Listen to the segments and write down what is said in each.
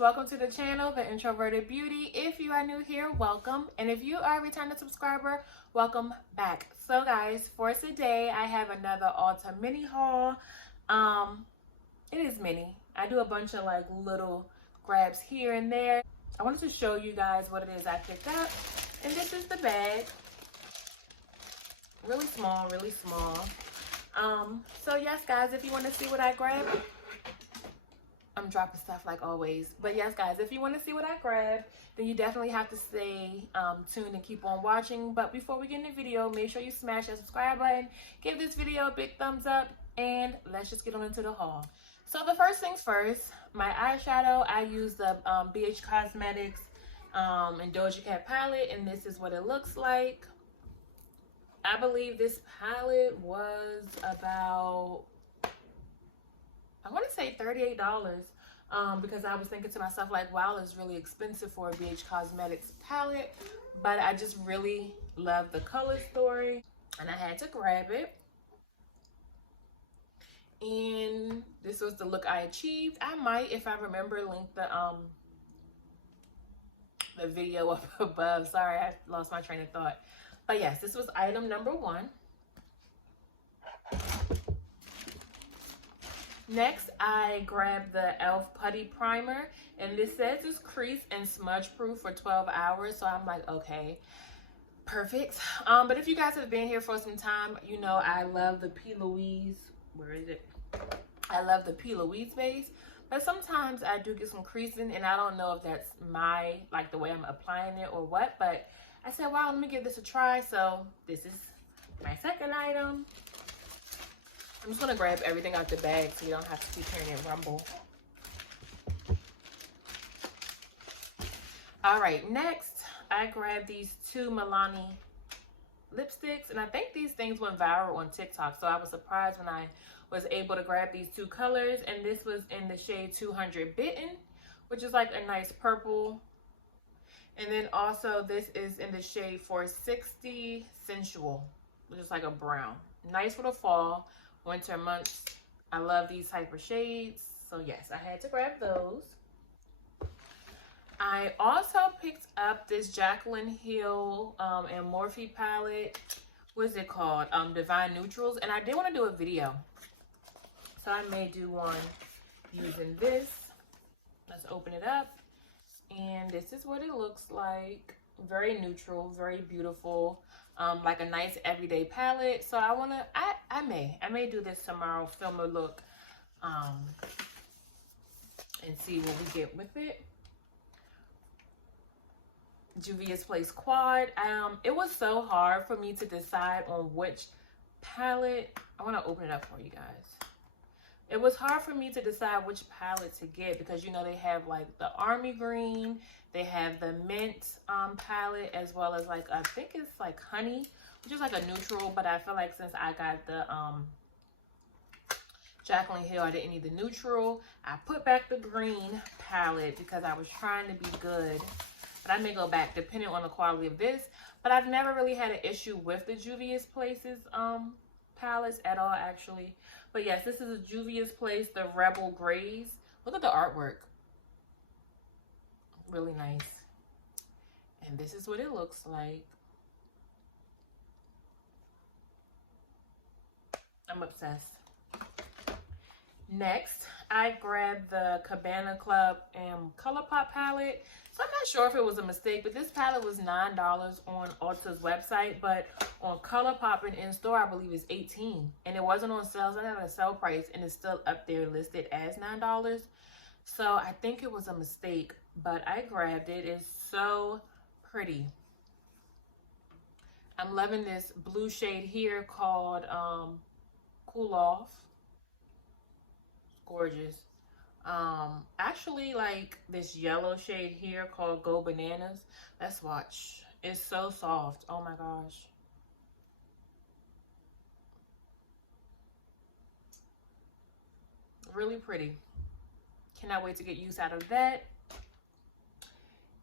welcome to the channel, The Introverted Beauty. If you are new here, welcome, and if you are a returning subscriber, welcome back. So guys, for today I have another Ulta mini haul. It is mini. I do a bunch of like little grabs here and there. I wanted to show you guys what it is I picked up, and this is the bag. Really small, really small. So yes guys, if you want to see what I grabbed, I'm dropping stuff like always, but yes guys, if you want to see what I grabbed, then you definitely have to stay tuned and keep on watching. But before we get in the video, make sure you smash that subscribe button, give this video a big thumbs up, and let's just get on into the haul. So the first things first, my eyeshadow, I use the BH Cosmetics and Doja Cat palette, and this is what it looks like. I believe this palette was about, I want to say $38, because I was thinking to myself like, wow, it's really expensive for a BH Cosmetics palette, but I just really love the color story and I had to grab it. And this was the look I achieved. I might, if I remember, link the video up above. Sorry, I lost my train of thought. But yes, this was item number 1. Next, I grabbed the E.L.F. Putty Primer, and this says it's crease and smudge proof for 12 hours. So I'm like, okay, perfect. But if you guys have been here for some time, you know I love the P. Louise. Where is it? I love the P. Louise base, but sometimes I do get some creasing, and I don't know if that's the way I'm applying it or what. But I said, wow, let me give this a try. So this is my second item. I'm just gonna grab everything out the bag so you don't have to keep hearing it rumble. All right, next I grabbed these 2 Milani lipsticks, and I think these things went viral on TikTok, so I was surprised when I was able to grab these 2 colors. And this was in the shade 200 Bitten, which is like a nice purple. And then also this is in the shade 460 Sensual, which is like a brown. Nice for the fall, winter months. I love these type of shades. So yes, I had to grab those. I also picked up this Jaclyn Hill and Morphe palette. What is it called? Divine Neutrals. And I did want to do a video, so I may do one using this. Let's open it up. And this is what it looks like. Very neutral, very beautiful. Like a nice everyday palette. So I want to, I may do this tomorrow, film a look, and see what we get with it. Juvias Place Quad. It was so hard for me to decide on which palette. I want to open it up for you guys. It was hard for me to decide which palette to get, because you know they have like the army green, they have the mint palette, as well as like, I think it's like honey, which is like a neutral, but I feel like since I got the Jaclyn Hill, I didn't need the neutral. I put back the green palette because I was trying to be good, but I may go back depending on the quality of this. But I've never really had an issue with the Juvias Place's palettes at all, actually. But yes, this is a Juvias Place, the Rebel Grays. Look at the artwork. Really nice. And this is what it looks like. I'm obsessed. Next, I grabbed the Cabana Club ColourPop palette. So I'm not sure if it was a mistake, but this palette was $9 on Ulta's website, but on ColourPop and in-store, I believe it's $18. And it wasn't on sale, so I had a sale price, and it's still up there listed as $9. So I think it was a mistake, but I grabbed it. It's so pretty. I'm loving this blue shade here called Cool Off. Gorgeous. Actually like this yellow shade here called Go Bananas. Let's watch. It's so soft. Oh my gosh. Really pretty. Cannot wait to get use out of that.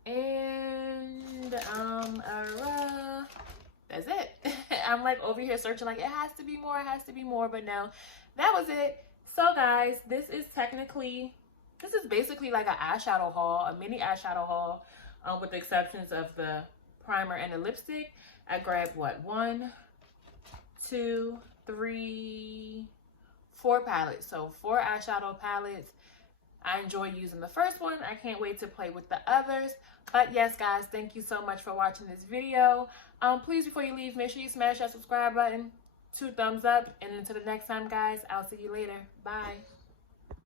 And that's it. I'm like over here searching like it has to be more, but no, that was it. So guys, this is technically this is basically like an eyeshadow haul, a mini eyeshadow haul, with the exceptions of the primer and the lipstick. I grabbed what, 1, 2, 3, 4 palettes. So 4 eyeshadow palettes. I enjoy using the first one. I can't wait to play with the others. But yes, guys, thank you so much for watching this video. Please, before you leave, make sure you smash that subscribe button, 2 thumbs up, and until the next time, guys, I'll see you later. Bye.